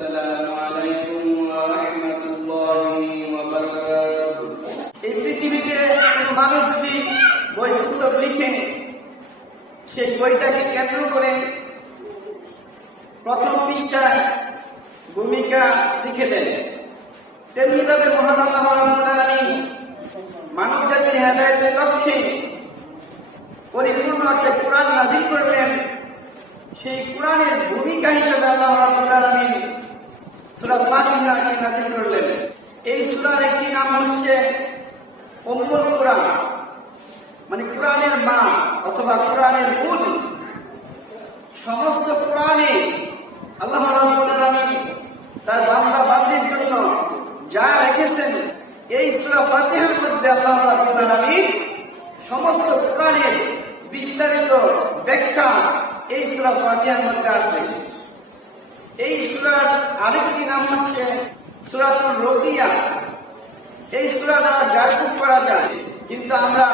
আসসালামু আলাইকুম ওয়া রাহমাতুল্লাহি ওয়া বারাকাতুহু। এই পৃথিবীতে মানুষ যদি বই পুস্তক লিখে সেই বইটাকে কেন্দ্র করে প্রথম পৃষ্ঠায় ভূমিকা লিখে দেন, তেমনি ভাবে মহান আল্লাহ রাব্বুল আলামিন মানব জাতির হেদায়েতের লক্ষ্যে পরিপূর্ণ একটা কোরআন নাযিল করলেন। সেই কোরআনের ভূমিকা হিসেবে আল্লাহ রাব্বুল আলামিন সূরা ফাতিহাকে নাযিল করলেন। এই সূরার একটি নাম হচ্ছে উম্মুল কুরআন, মানে কোরআনের মা অথবা কোরআনের মূল। সমস্ত কোরআনে আল্লাহ রাব্বুল আলামিন তার বান্দা বান্দির জন্য যা রেখেছেন, এই সূরা ফাতিহার মধ্যে আল্লাহ রাব্বুল আলামিন সমস্ত কোরআনের বিস্তারিত ব্যাখ্যা এই সূরা ফাতিহার মধ্যে আছে। এই সূরার আরেকটি নাম হচ্ছে সূরাতুর রুকিয়া। এই সূরা দ্বারা জাসুক করা যায়, কিন্তু আমরা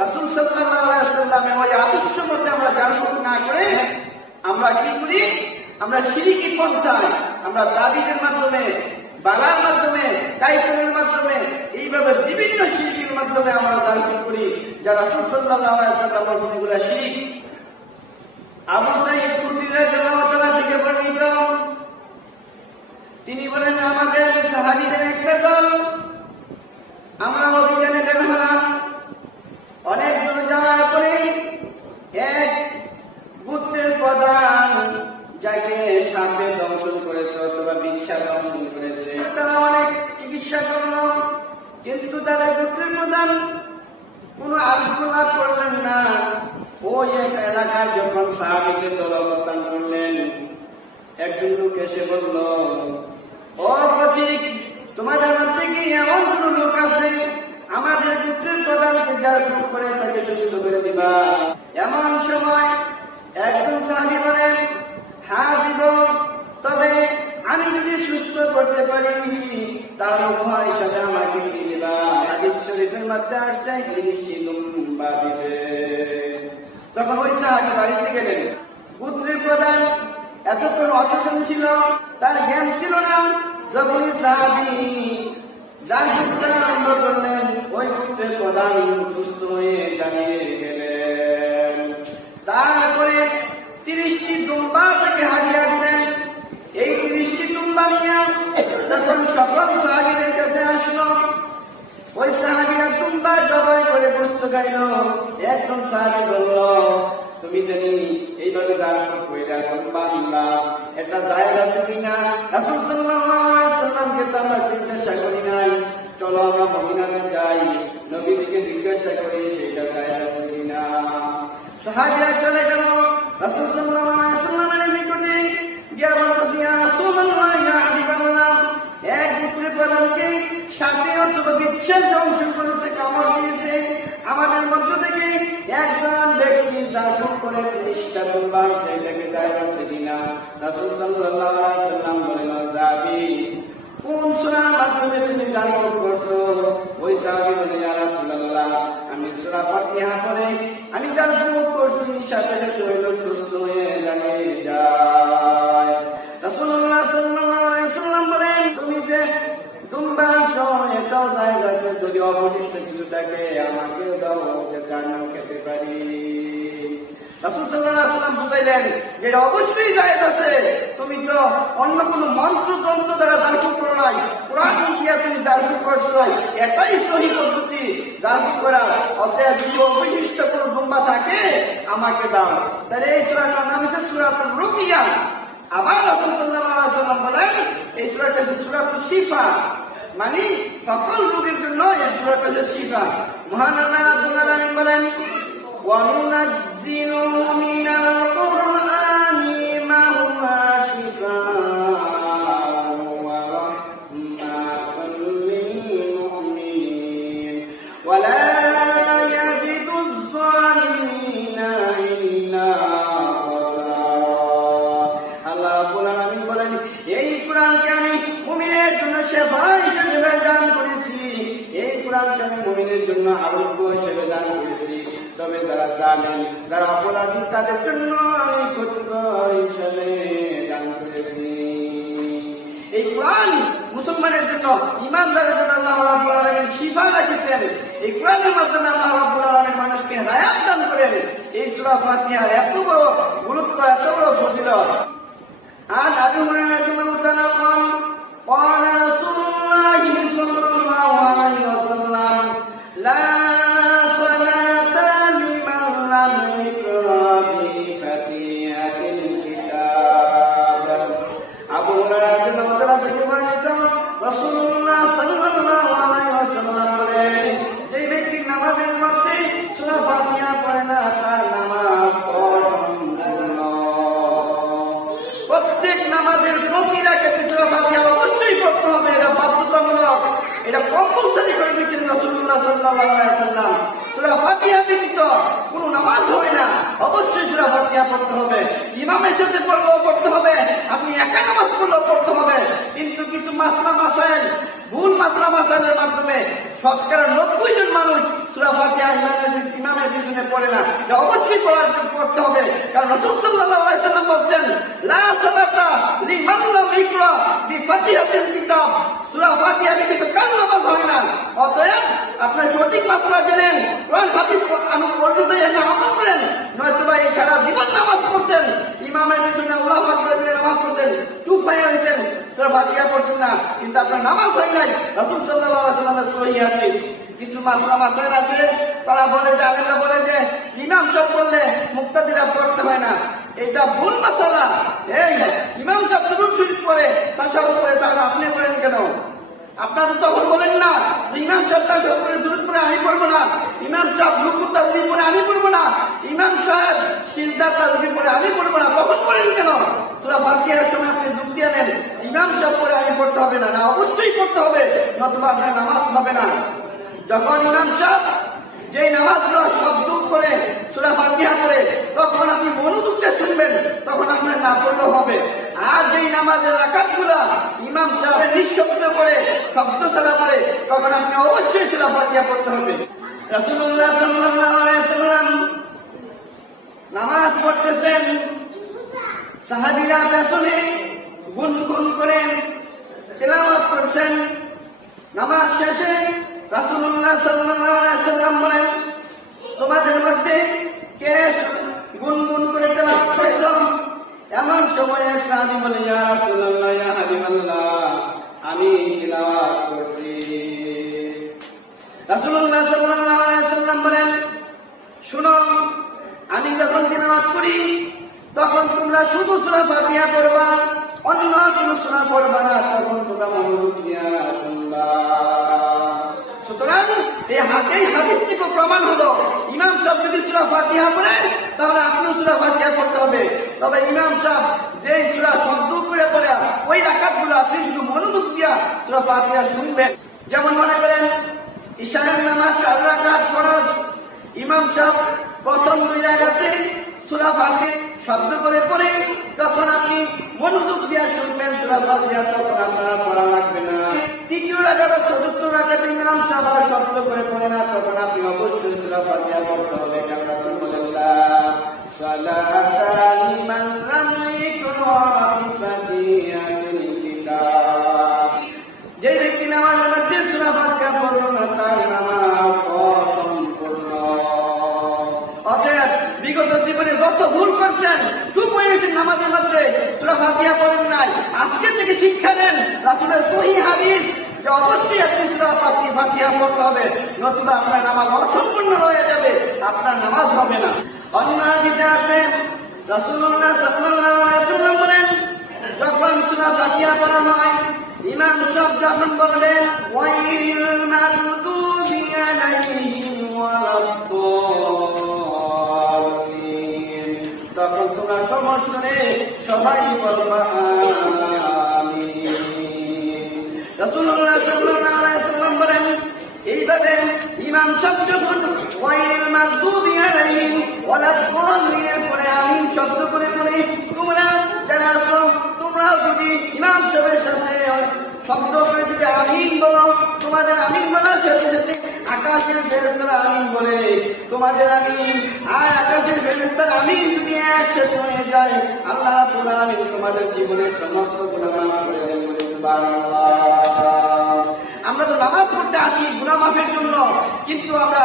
রাসূল সাল্লাল্লাহু আলাইহি ওয়াসাল্লামের ওই আদর্শ মধ্যে আমরা জাসুক না করে আমরা কি করি? আমরা শিরকি পন্থায়, আমরা দাবিদের মাধ্যমে, বালার মাধ্যমে, কাইফের মাধ্যমে, এইভাবে বিভিন্ন শিরকির মাধ্যমে আমরা জাসুক করি, যা রাসূল সাল্লাল্লাহু আলাইহি ওয়াসাল্লাম বলেছেন এগুলো শিরক। আবু সাঈদ খুদরী রাদিয়াল্লাহু তাআলা থেকে বর্ণিত, তিনি বলেন, আমাদের সাহাবীদের একটা দল আমরা অভিযানে বের হলাম। অনেক দূর যাওয়ার পরে এক গোত্রের প্রধান, যাকে সাপে দংশন করেছে অথবা বিচ্ছা দংশন করেছে, তারা অনেক চিকিৎসা করল, কিন্তু তারা গোত্রের প্রধান কোনো আলোচনা করলেন না। ওই এক এলাকায় যখন সাহাবীদের দল অবস্থান করলেন, একজন লোক এসে বলল, ও পথিক, তোমাদের মধ্যে কি এমন কোন লোক আছে আমাদের গোত্রের প্রধানকে যা চুপ করে তাকে সুস্থ করে দিবা? এমন সময় একজন সাহাবী বলেন, হ্যাঁ দিব, তবে আমি যদি সুস্থ করতে পারি তাহলে উপহার হিসাবে আমাকে দিয়ে দিবা। হাদিস শরীফের মধ্যে আসছে 30টি দুম্বা দিবে। তখন ওই সাহাবী বাড়িতে গেলেন। গোত্রের প্রধান এতক্ষণ অচেতন ছিল, তার জ্ঞান ছিল না। যখন সাহাবী যার সূত্রে আরম্ভ করলেন, ওই গোত্রের প্রধান সুস্থ হয়ে দাঁড়িয়ে গেলেন। তারপরে 30টি দুম্বা তাকে হাদিয়া দিলেন। এই 30টি দুম্বা নিয়ে যখন সকল সাহাবীদের কাছে আসলো, ওই সাহাবীরা দুম্বা জবাই করে গোশত খাইল। একজন সাহাবী বলল, তুমি জানি এইভাবে দাঁড়ানো কইরা দুম্বা আনলা, এটা জায়েজ আছে কিনা? রাসূল সাল্লাল্লাহু আলাইহি ওয়াসাল্লামকে তো আমরা জিজ্ঞাসা করি নাই, চলো আমরা মদিনাতে যাই, নবীজিকে জিজ্ঞাসা করি সেটা জায়েজ আছে কিনা। সাহাবীরা চলে গেল রাসূল সাল্লাল্লাহু আলাইহি ওয়াসাল্লামের নিকটে, গিয়ে বলতেছে, ইয়া রাসূলুল্লাহ, ইয়া হাবিবাল্লাহ, এক গোত্রের প্রধানকে সাপে অথবা বিচ্ছার দংশন করেছে, কামড় দিয়েছে। আমাদের মধ্য থেকে একজন ব্যক্তি জাসুক করে 30টা দুম্বা সেটাকে জায়েজ আছে কিনা? রাসূল সাল্লাল্লাহু আলাইহি ওয়াসাল্লাম বলেন, সাহাবী, কোন সূরার মাধ্যমে তুমি জাসুক করছো? ওই সাহাবী বলেন, ইয়া রাসূলুল্লাহ, আমি সূরা ফাতিহা পড়ে আমি জাসুক করছি, সাথে সাথে ওই লোক সুস্থ হয়ে দাঁড়িয়ে যায়। রাসূলুল্লাহ সাল্লাল্লাহু আলাইহি ওয়াসাল্লাম বলেন, তুমি যে দুম্বা আনছো এটাও জায়েজ আছে, যদি অবশিষ্ট কিছু থাকে আমাকেও দাও, যাতে আমিও খেতে পারি। রাসূল সাল্লাল্লাহু আলাইহি ওয়াসাল্লাম বুঝাইলেন যে এটা অবশ্যই জায়েজ আছে। তুমি তো অন্য কোনো মন্ত্রতন্ত্র দ্বারা জাসুক করো নাই, কোরআন দিয়ে তুমি জাসুক করছো, এটাই সহি পদ্ধতি জাসুক করা। অতএব যদি অবশিষ্ট কোনো দুম্বা থাকে আমাকে দাও। তাহলে এই সূরাটার নাম হচ্ছে সূরাতুর রুকিয়া। আবার রাসূল সাল্লাল্লাহু আলাইহি ওয়াসাল্লাম বলেন, এই সূরাটা হচ্ছে সূরাতুল শিফা, মানে সকল রোগের জন্য এই সূরাটা হচ্ছে শিফা। মহান আল্লাহ রাব্বুল আলামিন বলেন, ওয়া নুনাজ্জিলু মিনাল কুরআনি মা হুয়া শিফাa'un ওয়া রাহমাতুল লিল মুমিনিন ওয়া লা ইয়াজিদুজ যালিমিনা ইল্লা এই কোরআনকে আমি মুমিনের জন্য শেফা হিসেবে দান করেছি, এই কোরআনকে আমি মুমিনের জন্য আরোগ্য হিসেবে দান করেছি। তবে যারা জানেন, যারা অপরাধী, তাদের জন্য আমি ক্ষতিকর হিসেবে দান করেছি। এই কোরআন মুসলমানের জন্য, ইমানদারের জন্য আল্লাহ রাব্বুল আলামিন শিফা রাখিয়েছেন। এই কোরআনের মাধ্যমে আল্লাহ রাব্বুল আলামিন মানুষকে হেদায়েত দান করেন। এই সূরা ফাতিহা এত বড় গুরুত্ব, এত বড় ফজিলত। আজ আবু হুরায়রা রাদিয়াল্লাহু আনহু قال رسول الله صلى الله عليه وسلم لا صلاة لمن لم يقرأ بفاتحة الكتاب। আবু হুরায়রা রাদিয়াল্লাহু আনহু থেকে বর্ণিত, রাসূলুল্লাহ সাল্লাল্লাহু আলাইহি ওয়াসাল্লাম বলেন, যে ব্যক্তি নামাজের মধ্যে সূরা ফাতিহা পড়ে না তার নামাজ অসম্পূর্ণ। প্রত্যেক নামাজের প্রতি রাকাতে সূরা ফাতিহা অবশ্যই পড়তে হবে, এটা বাধ্যতামূলক, এটা কম্পালসরি করে দিয়েছেন রাসূলুল্লাহ সাল্লাল্লাহু আলাইহি ওয়াসাল্লাম। সূরা ফাতিহা ব্যতীত কোনো নামাজ হয় না, অবশ্যই সূরা ফাতিহা পড়তে হবে। ইমামের সাথে পড়লেও পড়তে হবে, আপনি একা নামাজ পড়লেও পড়তে হবে। কিন্তু কিছু মাসলা মাসাইল, ভুল মাসলা মাসাইলের মাধ্যমে শতকরা 90 জন মানুষ সূরা ফাতিহা ইমামের পিছনে পড়ে না। এটা অবশ্যই পড়তে হবে, কারণ রাসূল সাল্লাল্লাহু আলাইহি ওয়াসাল্লাম বলেন, লা সালাতা লিমান লাম ইয়াকরা বিফাতিহাতিল কিতাব। সূরা ফাতিহা ব্যতীত কারো নামাজ হয় না। অতএব আপনার সঠিক মাসলা জেনেন, কোরআন হাদিস আমি পড়তে এসে আমল করেন, নয়তোবা এই সারা জীবন নামাজ পড়ছেন, ইমামের পিছনে আল্লাহু আকবার বলে নামাজ পড়ছেন, চুপ হয়ে রয়েছেন, সূরা ফাতিহা পড়ছেন না, কিন্তু আপনার নামাজ হয় নাই। রাসূল সাল্লাল্লাহু আলাইহি ওয়াসাল্লামের সহিহ হাদিস। কিছু মাসলা মাসাইল আছে, তারা বলে যে, আলেমরা বলে যে ইমাম সাহেব বললে মুক্তাদিরা পড়তে হয় না। এটা ভুল মাসালা। এই ইমাম সাহেব দুরূদ শরীফ পড়ে, তাশাহুদ পড়ে, তাহলে আপনি পড়েন কেন? আপনারা তো তখন বলেন না ইমাম সাহেব তাশাহুদ পড়ে, দুরূদ পড়ে আমি পড়বো না, ইমাম সাহেব রুকু তাসবিহ পড়ে আমি পড়বো না, ইমাম সাহেব সিজদা তাসবিহ পড়ে আমি পড়বো না, তখন পড়েন কেন? সূরা ফাতিহার সময় আপনি যুক্তি আনেন ইমাম সাহেব পড়ে আমি পড়তে হবে না, না অবশ্যই পড়তে হবে, নতুবা আপনার নামাজ হবে না। যখন ইমাম সাহেব যে নামাজগুলো শব্দ করে সূরা ফাতিহা করে, তখন আপনি মনোযোগ দিয়ে শুনবেন, তখন আপনার না পড়লেও হবে। আর যেই নামাজের রাকাতগুলো ইমাম সাহেব নিঃশব্দ করে, শব্দ ছাড়া করে, তখন আপনি অবশ্যই সূরা ফাতিহা পড়তে হবে। রাসূলুল্লাহ সাল্লাল্লাহু আলাইহি ওয়াসাল্লাম নামাজ পড়তেছেন, সাহাবীরা পেছনে গুনগুন করে তিলাওয়াত করছেন। নামাজ শেষে রাসূলুল্লাহ সাল্লাল্লাহু আলাইহি ওয়াসাল্লাম বলেন, তোমাদের মধ্যে কে গুনগুন করে তেলাওয়াত করছো? এমন সময় এক সাহাবী বলে, ইয়া রাসূলুল্লাহ, ইয়া হাবিবাল্লাহ, আমি তেলাওয়াত করছি। রাসূলুল্লাহ সাল্লাল্লাহু আলাইহি ওয়াসাল্লাম বলেন, শুনো, আমি যখন তেলাওয়াত করি তখন তোমরা শুধু সূরা ফাতিহা পড়বা, অন্য কোনো সূরা পড়বা না, তখন তোমরা মনোযোগ দিয়ে শুনবা। সুতরাং এই হাদিস থেকে প্রমাণ হলো, ইমাম সাহেব যদি সূরা ফাতিহা পড়ে তাহলে আপনিও সূরা ফাতিহা পড়তে হবে। তবে ইমাম সাহেব যে সূরা শব্দ করে পড়ে, ওই রাকাতগুলো আপনি শুধু মনোযোগ দিয়ে সূরা ফাতিহা শুনবেন। যেমন মনে করেন ইশারের নামাজ 4 রাকাত ফরজ, ইমাম সাহেব প্রথম 2 রাকাতে সূরা ফাতিহা শব্দ করে পড়ে, তখন আপনি মনোযোগ দিয়ে শুনবেন সূরা ফাতিহা, তখন আপনার পড়া লাগবে না। তৃতীয় রাকাত, চতুর্থ রাকাতে ইমাম সাহেব শব্দ করে পড়ে না, তখন আপনি অবশ্যই সূরা ফাতিহা পড়তে হবে। কারণ রাসূলুল্লাহ সালাতান লিমান লাম ইয়াকরা বিফাতিহাতিল কিতাব। যে ব্যক্তি নামাজের মধ্যে সূরা ফাতিহা পড়লো না তার নামাজ অসম্পূর্ণ। অতএব বিগত জীবনে যত ভুল করছেন, চুপ হয়ে গেছেন নামাজের মধ্যে, সূরা ফাতিহা পড়েন নাই, আজকে থেকে শিক্ষা নেন রাসূলের সহিহ হাদিস যে অবশ্যই আপনি সূরা ফাতিহা পড়তে হবে, নতুবা আপনার নামাজ অসম্পূর্ণ হয়ে যাবে, আপনার নামাজ হবে না। অন্য হাদিসে আছে রাসূলুল্লাহ সাল্লাল্লাহু আলাইহি ওয়াসাল্লাম বলেন, যখন সূরা ফাতিহা পড়া হয়, ইমাম সাহেব যখন বলবেন ওয়াইল মাগদুবি আলাইহিম ওয়ালাদ-দাল্লিন, তখন তোমরা সমস্যনে সবাই বলবা আমিন। রাসূলুল্লাহ সাল্লাল্লাহু আলাইহি ওয়াসাল্লাম বলেন, এইভাবে ইমাম সাহেব যখন ওয়াইল মাগদুবি আলাইহিম ওয়ালাদ-দাল্লিন পড়ে আমিন শব্দ করে পড়ে, তোমরা যারা আছো তোমরাও যদি ইমাম সাহেবের সাথে শব্দ করে যদি আমিন বলো, তোমাদের আমিন বলার সাথে সাথে আকাশের ফেরেশতারা আমিন বলে, তোমাদের আমিন আর আকাশের ফেরেশতার আমিন যদি একসাথে হয়ে যায়, আল্লাহ রাব্বুল আলামিন তোমাদের জীবনের সমস্ত গুনাহ মাফ করে দেন। সুবহানাল্লাহ। আমরা তো নামাজ পড়তে আসি গুনাহ মাফের জন্য, কিন্তু আমরা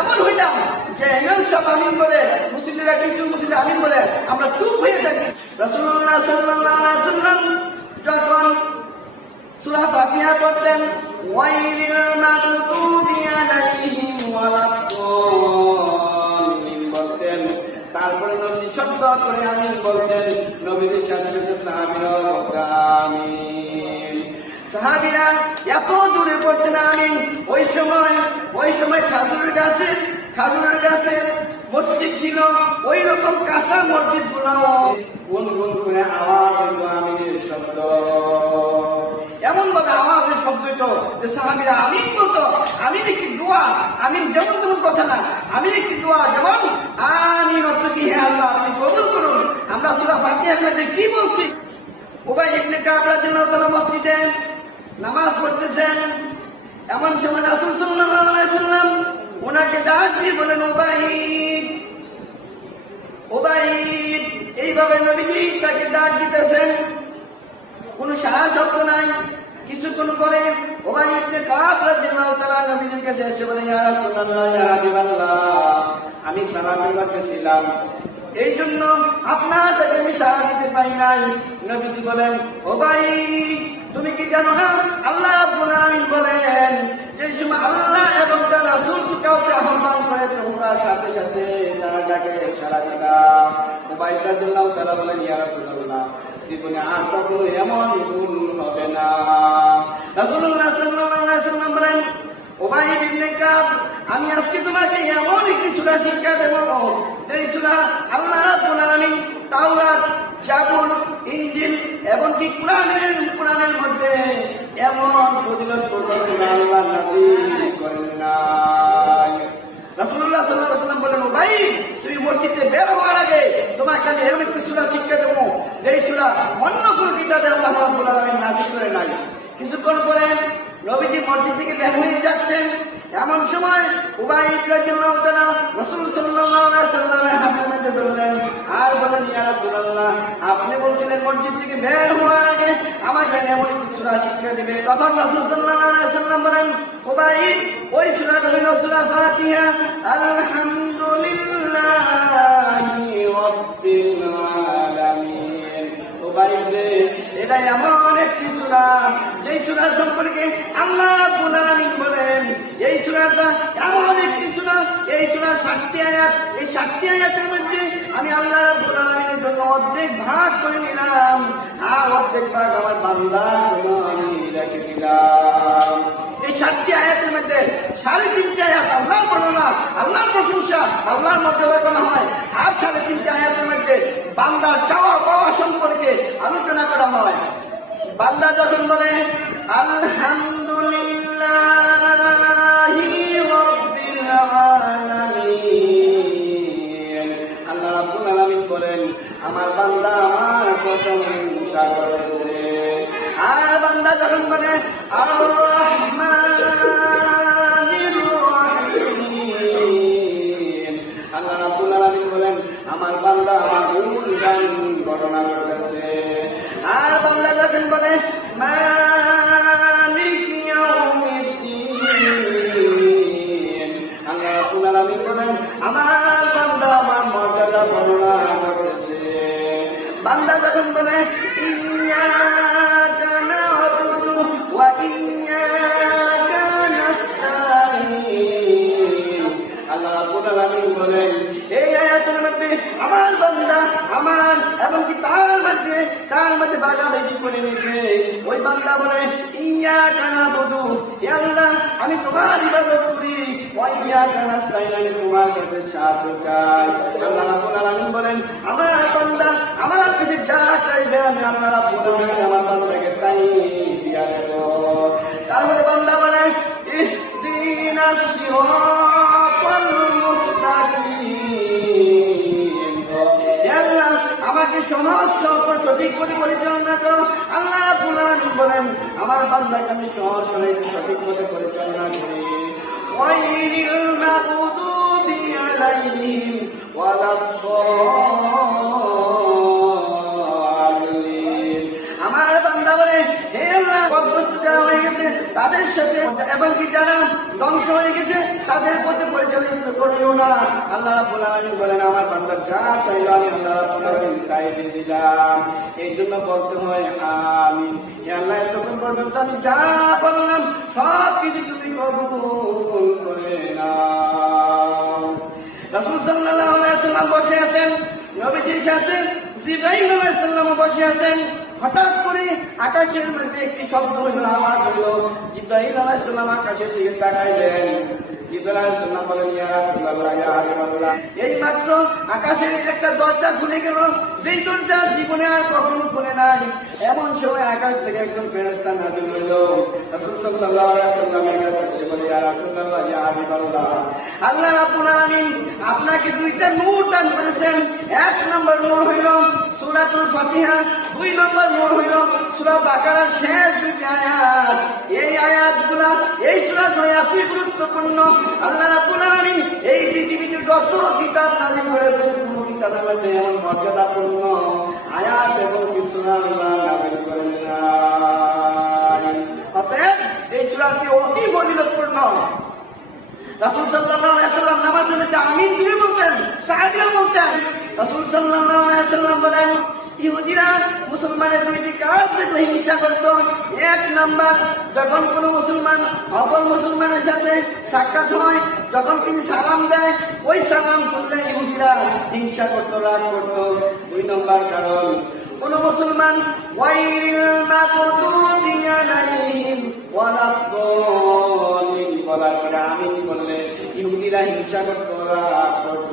এমন হইলাম যে ইমাম সাহেব আমিন বলে, মুসলিমরা কিছু মুসলিম আমিন বলে আমরা চুপ হয়ে থাকি। রাসূলুল্লাহ সাল্লাল্লাহু আলাইহি ওয়াসাল্লাম যখন সূরা ফাতিহা পড়তেন, ওয়াইলিল মাগদুবি আলাইহিম ওয়ালাদ-দাল্লিন বলতেন, তারপরে নবী শব্দ করে আমিন বলতেন, নবীর সাথে সাথে সাহাবীরাও বলতেন আমিন। সাহাবীরা এত জোরে পড়তেন আমিন। ওই সময় খাজুরের গাছে মসজিদ ছিল, ওই রকম কাঁচা মসজিদ গুলো গুনগুন করে আওয়াজ হইতো আমিনের শব্দ, এমন ভাবে আওয়াজের শব্দ হইতো যে সাহাবীরা আমিন বলতো। আমিন একটি দোয়া, আমিন যেমন তেমন কথা না, আমিন একটি দোয়া। যেমন আমিন অর্থ কি, হে আল্লাহ আপনি কবুল করুন। আমরা সূরা ফাতিহার মধ্যে কি বলছি? উবাই ইবনে কাব রাদিয়াল্লাহু তাআলা মসজিদে নামাজ পড়তেছেন, এমন সময় রাসূল সাল্লাল্লাহু আলাইহি ওয়াসাল্লাম ওনাকে ডাক দিয়ে বলেন, ওবাইদ। এইভাবে নবীজি তাকে ডাক দিতেছেন, কোন সারা শব্দ নাই। কিছুক্ষণ পরে উবাই ইবনে কাব রাদিয়াল্লাহু তাআলা নবীজির কাছে এসে বলেন, ইয়া রাসূলুল্লাহ, ইয়া হাবিবাল্লাহ, আমি সালাম দিতেছিলাম, এই জন্য আপনার তাকে আমি সাড়া দিতে পাই নাই। নবীজি বলেন, ওবাইদ, তুমি কি জানো না আল্লাহ রাব্বুল আলামিন বলেন, যে সময় আল্লাহ এবং তার রাসূল কাউকে আহ্বান করে তোমরা সাথে সাথে তারা ডাকে সাড়া দিবা। উবাইদ রাদিয়াল্লাহু তাআলা বলেন, ইয়া রাসূলুল্লাহ, জীবনে আর কখনো এমন ভুল হবে না। রাসূলুল্লাহ সাল্লাল্লাহু আলাইহি ওয়াসাল্লাম বলেন, উবাইদ ইবনে কাব, আমি আজকে তোমাকে এমন একটি সূরা শিক্ষা দেব, যে সূরা আল্লাহ রাব্বুল আলামিন তাওরাত, জাবুর, ইনজিল এবং কি কোরআনের মধ্যে এমন ফজিলতপূর্ণ সূরা আল্লাহ নাযিল করেন নাই। রাসূলুল্লাহ সাল্লাল্লাহু আলাইহি ওয়াসাল্লাম বলেন, উবাইদ, তুমি মসজিদে বের হওয়ার আগে তোমাকে আমি এমন একটি সূরা শিক্ষা দেব, যে সূরা অন্য কোন কিতাবে আল্লাহ রাব্বুল আলামিন নাযিল করে নাই। কিছুক্ষণ পরে নবীজি মসজিদ থেকে বের হয়ে যাচ্ছেন, এমন সময় উবাইদ রাদিয়াল্লাহু তাআলা রাসূল সাল্লাল্লাহু আলাইহি ওয়াসাল্লামের হাতের মধ্যে ধরলেন আর বলেন, ইয়া রাসূলুল্লাহ, আপনি বলছিলেন মসজিদ থেকে বের হওয়ার আগে আমাকে এমন একটি সূরা শিক্ষা দিবে। তখন রাসূল সাল্লাল্লাহু আলাইহি ওয়াসাল্লাম বলেন, উবাইদ, ওই সূরাটা হলো সূরা ফাতিহা। আলহামদুলিল্লাহি রাব্বিল আলামিন। উবাইদ রে, এটা এমন একটি সূরা, যেই সূরা সম্পর্কে আল্লাহ রাব্বুল আলামিন বলেন, এই সূরাটা এমন একটি সূরা, এই সূরা 7টি আয়াত, এই 7টি আয়াতের মধ্যে আমি আল্লাহ রাব্বুল আলামিনের জন্য অর্ধেক ভাগ করে নিলাম, আর অর্ধেক ভাগ আমার বান্দার জন্য আমি রেখে দিলাম। এই 7টি আয়াতের মধ্যে 3.5টি আয়াত আল্লাহর বর্ণনা, আল্লাহর প্রশংসা, আল্লাহর মর্যাদা করা হয়, আর 3.5টি আয়াতের মধ্যে বান্দার চাওয়া পাওয়া সম্পর্কে আলোচনা করা হয়। বান্দা যখন বলে আলহামদুলিল্লাহি রাব্বিল আলামিন, আল্লাহ রাব্বুল আলামিন বলেন, আমার বান্দা আমার প্রশংসা করেছে। আর বান্দা যখন বলে আর রহমানির রহিম, আল্লাহ রাব্বুল আলামিন বলেন, আমার বান্দা আমার গুণগান বর্ণনা করেছে। আর বান্দা যখন বলে মালিক ইয়াউমিদ্দিন, আল্লাহ রাব্বুল আলামিন বলেন, আমার বান্দা আমার মর্যাদা বর্ণনা করেছে। বান্দা যখন বলে ইয়্যাকা না'বুদু ওয়া ইয়্যাকা নাস্তাঈন, আল্লাহ রাব্বুল আলামিন বলেন, এই আয়াতের মধ্যে আমার বান্দা আমার এবং কি তার মধ্যে ভাগাভাগি করে নিয়েছে। ওই বান্দা বলে ইয়্যাকা না'বুদু, হে আল্লাহ আমি তোমার ইবাদত করি, ওয়া ইয়্যাকা নাস্তাঈন, আমি তোমার কাছে সাহায্য চাই। আল্লাহ রাব্বুল আলামিন বলেন, আমার বান্দা আমার কাছে যা চাইবে আমি আল্লাহ রাব্বুল আলামিন আমার বান্দাকে তাই দিয়া দেব। তারপরে বান্দা বলে ইহদিনাস সিরাতাল মুস্তাকিম, হে আল্লাহ আমাকে সমস্ত সঠিক পথে পরিচালনা করো। আল্লাহ রাব্বুল আলামিন বলেন, আমার বান্দাকে আমি সঠিক পথে পরিচালনা করি। ওয়াইলিল মাগদুবি আলাইহিম ওয়ালাদ-দাল্লিন, আমার বান্দা বলে, হে আল্লাহ বিপদগ্রস্ত যারা হয়ে গেছে তাদের সাথে, এবং কি যারা ধ্বংস হয়ে গেছে তাদের পথে পরিচালিত করিও না। আল্লাহ রাব্বুল আলামিন বলেন, আমার বান্দা যা চাইলো আমি আল্লাহ রাব্বুল আলামিন তাই দিয়ে দিলাম। এই জন্য বলতে হয় আমিন। হে আল্লাহ, যখন পর্যন্ত আমি যা বললাম সব কিছু তুমি কবুল করে নাও। রাসূল সাল্লাল্লাহু আলাইহি ওয়াসাল্লাম বসে আছেন, নবীজির সাথে জিবরাইল আলাইহিস সালাম বসে আছেন। হঠাৎ করে আকাশের মধ্যে একটি শব্দ হইল, আওয়াজ হইল। জিবরাইল আলাইহিস সালাম আকাশের দিকে তাকাইলেন। জিবরাইল আলাইহিস সালাম বলেন, ইয়া রাসূলুল্লাহ, ইয়া হাবিবাল্লাহ, এই মাত্র আকাশের একটা দরজা খুলে গেল, যেই দরজা জীবনে আর কখনো খুলে নাই। এমন সময় আকাশ থেকে একজন ফেরেশতা নাযিল হইল। রাসূল সাল্লাল্লাহু আলাইহি ওয়াসাল্লামের কাছে এসে বলে, ইয়া রাসূলুল্লাহ, ইয়া হাবিবাল্লাহ, আল্লাহ রাব্বুল আলামিন আপনাকে দুইটা নূর দান করেছেন। এক নম্বর নূর হইল সূরাতুল ফাতিহা, দুই নম্বর নূর হইল সূরা বাকারার শেষ দুটি আয়াত। এই আয়াতগুলা, এই সূরাগুলো এতই গুরুত্বপূর্ণ। আল্লাহ রাব্বুল আলামিন এই পৃথিবীতে যত কিতাব নাযিল করেছেন, কোন কিতাবের মধ্যে এমন মর্যাদাপূর্ণ আয়াত এবং সূরা আল্লাহ নাযিল করেন নাই। অতএব এই সূরাটি অতি ফজিলতপূর্ণ। রাসূল সাল্লাল্লাহু আলাইহি ওয়াসাল্লাম নামাজের মধ্যে আমিন দিয়ে বলতেন, সাহাবীরা বলতেন। রাসূল সাল্লাল্লাহু আলাইহি ওয়াসাল্লাম বলেন, ইহুদিরা মুসলমানের দুইটি কাজ দেখলে হিংসা করত। এক নাম্বার, যখন কোন মুসলমান অপর মুসলমানের সাথে সাক্ষাৎ হয়, যখন তিনি সালাম দেয়, ওই সালাম শুনলে ইহুদিরা হিংসা করত, রাগ করত। দুই নম্বর কারণ, কোন মুসলমান ওয়াইল মাগদুবি আলাইহিম ওয়ালাদ-দাল্লিন বলার পরে আমিন বললে ইহুদিরা হিংসা করত, রাগ করত।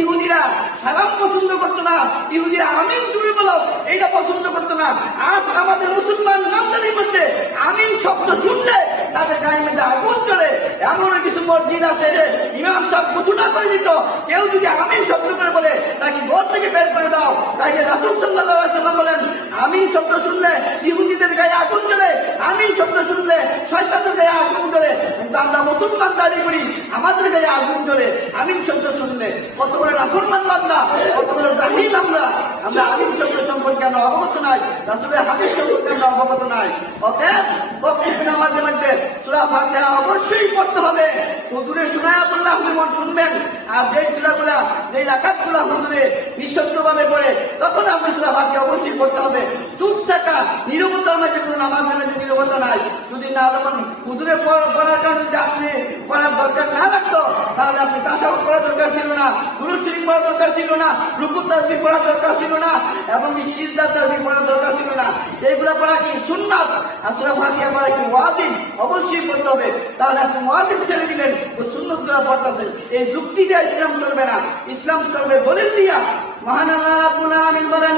ইহুদিরা সালাম পছন্দ করতো না, ইহুদিরা আমিন জুড়ে বলো এইটা পছন্দ করতো না। আজ আমাদের মুসলমান নামদারির মধ্যে আমিন শব্দ শুনলে তাদের গায়ের মধ্যে আগুন চলে। এমন কিছু মসজিদ আছে যে ইমাম সাহেব ঘোষণা করে দিত, কেউ যদি আমিন শব্দ করে বলে তাকে ঘর থেকে বের করে দাও। তাই রাসূল সাল্লাল্লাহু আলাইহি ওয়াসাল্লাম বলেন, আমিন শব্দ শুনলে ইহুদিদের গায়ে আগুন জ্বলে, আমিন শব্দ শুনলে শয়তানের গায়ে আগুন জ্বলে। কিন্তু আমরা মুসলমান দাবি করি আমাদের গায়ে আগুন জ্বলে আমিন শব্দ শুনলে। কত বড় নাফরমান বান্দা, কত বড় জাহিল আমরা! আমরা আমিন শব্দ সম্পর্কে আমরা অবগত নাই, রাসূলের হাদিস সম্পর্কে আমরা অবগত নাই। অতএব প্রত্যেক নামাজের মধ্যে সূরা ফাতিহা অবশ্যই পড়তে হবে। হুজুরে শোনায়া বললে আপনি মন শুনবেন, আর যেই সূরাগুলা, যেই রাকাতগুলা হুজুরে নিঃশব্দভাবে পড়ে, তখন আপনি সূরা ফাতিহা অবশ্যই পড়তে হবে। চুপ থাকা, নীরবতার মধ্যে কোনো নামাজের মধ্যে নীরবতা নাই। যদি না যখন হুজুরে পড়ার কারণে যদি আপনি পড়ার দরকার না লাগতো, তাহলে আপনি তাশাহুদ পড়ার দরকার ছিল না, দুরূদ শরীফ পড়ার দরকার ছিল না, রুকু তাসবিহ পড়ার দরকার ছিল না, এবং সিজদা তাসবিহ পড়ার দরকার ছিল না। এইগুলা পড়া কি সুন্নাত, আর সূরা ফাতিহা পড়া কি ওয়াজিব? অবশ্যই পড়তে হবে। তাহলে আপনি ওয়াজিব ছেড়ে দিলেন, ও সুন্নাতগুলা পড়তেছেন। এই যুক্তি দিয়ে ইসলাম চলবে না, ইসলাম চলবে দলিল দিয়া। মহান আল্লাহ রাব্বুল আলামিন বলেন,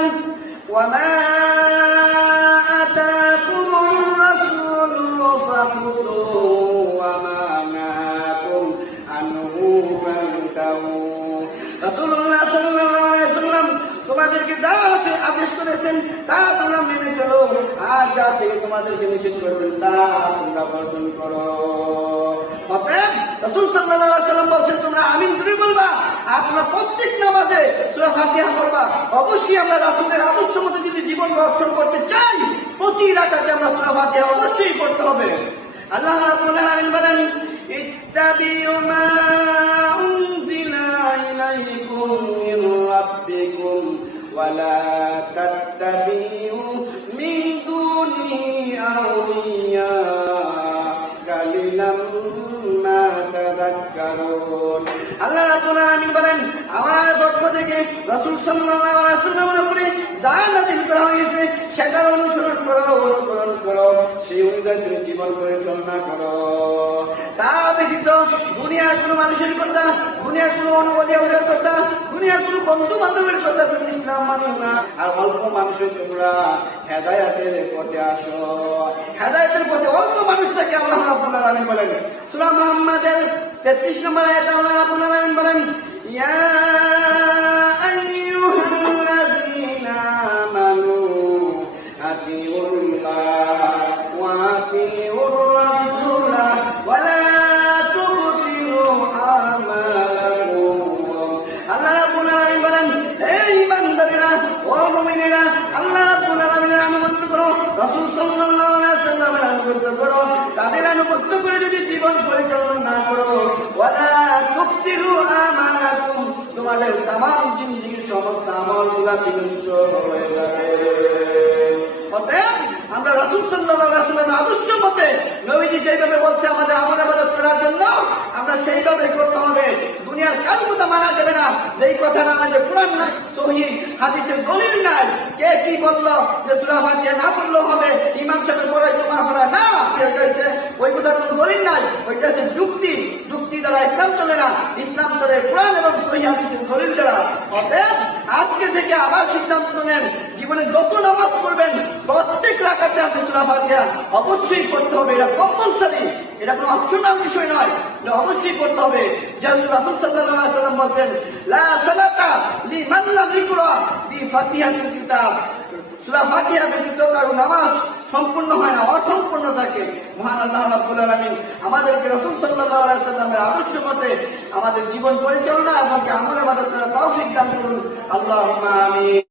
ওয়ামা আতাকুমুর রাসূলু ফাখুযুহু ওয়ামা নাহাকুম আনহু ফান্তাহু। রাসূলুল্লাহ সাল্লাল্লাহু আলাইহি ওয়াসাল্লাম তোমাদেরকে যা আদেশ করেছেন তা তোমরা মেনে চলো, আর যা থেকে তোমাদেরকে নিষেধ করেছেন তা তোমরা বর্জন করো। অতএব রাসূল সাল্লাল্লাহু আলাইহি ওয়াসাল্লাম বলছেন, তোমরা আমিন জুড়ে বলবা, আর তোমরা প্রত্যেক নামাজে সূরা ফাতিহা পড়বা। অবশ্যই আমরা রাসূলের আদর্শ মতো যদি জীবন গঠন করতে চাই, প্রতি রাকাতে আমরা সূরা ফাতিহা অবশ্যই পড়তে হবে। আল্লাহ রাব্বুল আলামিন বলেন, ইত্তাবিউ মা উনজিলা ইলাইকুম মির রাব্বিকুম ওয়া লা তাত্তাবিউ মিন দুনিহি আউলিয়া কালিলাম মা তাযাক্কারুন। আল্লাহ রাব্বুল আলামিন বলেন, আমার পক্ষ থেকে রাসূল সাল্লাল্লাহু আলাইহি ওয়াসাল্লামের উপরে যা নাযিল করা হয়েছে সেটা অনুসরণ করো, অনুকরণ করো, সেই অনুযায়ী তুমি জীবন পরিচালনা করো। তা ব্যতীত দুনিয়ার কোনো মানুষের কথা, দুনিয়ার কোনো অনুবাদের কথা, দুনিয়ার কোনো বন্ধু বান্ধবের কথা তুমি ইসলাম মানো না। আর অল্প মানুষের তোমরা হেদায়েতের পথে আসো। হেদায়েতের পথে অল্প মানুষ থেকে আল্লাহ রাব্বুল আলামিন বলেন, সূরা মুহাম্মাদের 33 নম্বর আয়াতে আল্লাহ রাব্বুল আলামিন বলেন, ইয়া আইয়ুহাল্লাযীনা আমানু আতিউল্লাহ ওয়া আতিউর রাসূলা ওয়া লা তুবতিলু আমালাকুম। আল্লাহ রাব্বুল আলামিন বলেন, হে ঈমানদারেরা, ও মুমিনেরা, আল্লাহ রাব্বুল আলামিনের আনুগত্য করো, রাসূল সাল্লাল্লাহু আলাইহি ওয়াসাল্লামের আনুগত্য করো, তাদের আনুগত্য করে যদি জীবন পরিচালনা না করো, ওয়ালা তুক্তিরু আমানাকুম, তোমাদের তামাম জিন্দেগীর সমস্ত আমলগুলা বিনষ্ট হয়ে যাবে। অতএব আমরা রাসূল সাল্লাল্লাহু আলাইহি ওয়াসাল্লামের আদর্শ মতে নবীজি যেভাবে বলছে আমাদের আমল ইবাদত করার জন্য, আমরা সেইভাবে করতে হবে। দুনিয়ার কারো কথা মানা যাবে না, যেই কথাটা আমাদের কোরআন না সহিহ হাদিসের দলিল নাই। কে কি বললো যে সূরা ফাতিহা না পড়লেও হবে, ইমাম সাহেব পড়াই তোমার পড়া না, কে কইছে ওই কথার কোনো দলিল নাই। ওইটা হচ্ছে যুক্তি, যুক্তি দ্বারা ইসলাম চলে না, ইসলাম চলে কোরআন এবং সহিহ হাদিসের দলিল দ্বারা। অতএব আজকে থেকে আবার সিদ্ধান্ত নেন, জীবনে যত নামাজ পড়বেন প্রত্যেক রাকাতে আপনি সূরা ফাতিহা অবশ্যই পড়তে হবে। এটা কম্পালসরি, এটা কোনো অপশনাল বিষয় নয়, এটা অবশ্যই পড়তে হবে। যেহেতু রাসূল সাল্লাল্লাহু আলাইহি ওয়াসাল্লাম বলেন, লা সালাতা লিমান লাম ইয়াকরা বিফাতিহাতিল কিতাব, সূরা ফাতিহা ব্যতীত কারো নামাজ সম্পূর্ণ হয় না, অসম্পূর্ণ থাকে। মহান আল্লাহ রাব্বুল আলামিন আমাদেরকে রাসূল সাল্লাল্লাহু আলাইহি ওয়াসাল্লামের আদর্শ মতে আমাদের জীবন পরিচালনা এবং আমল ইবাদত করার তৌফিক দান করুন। আল্লাহুম্মা আমিন।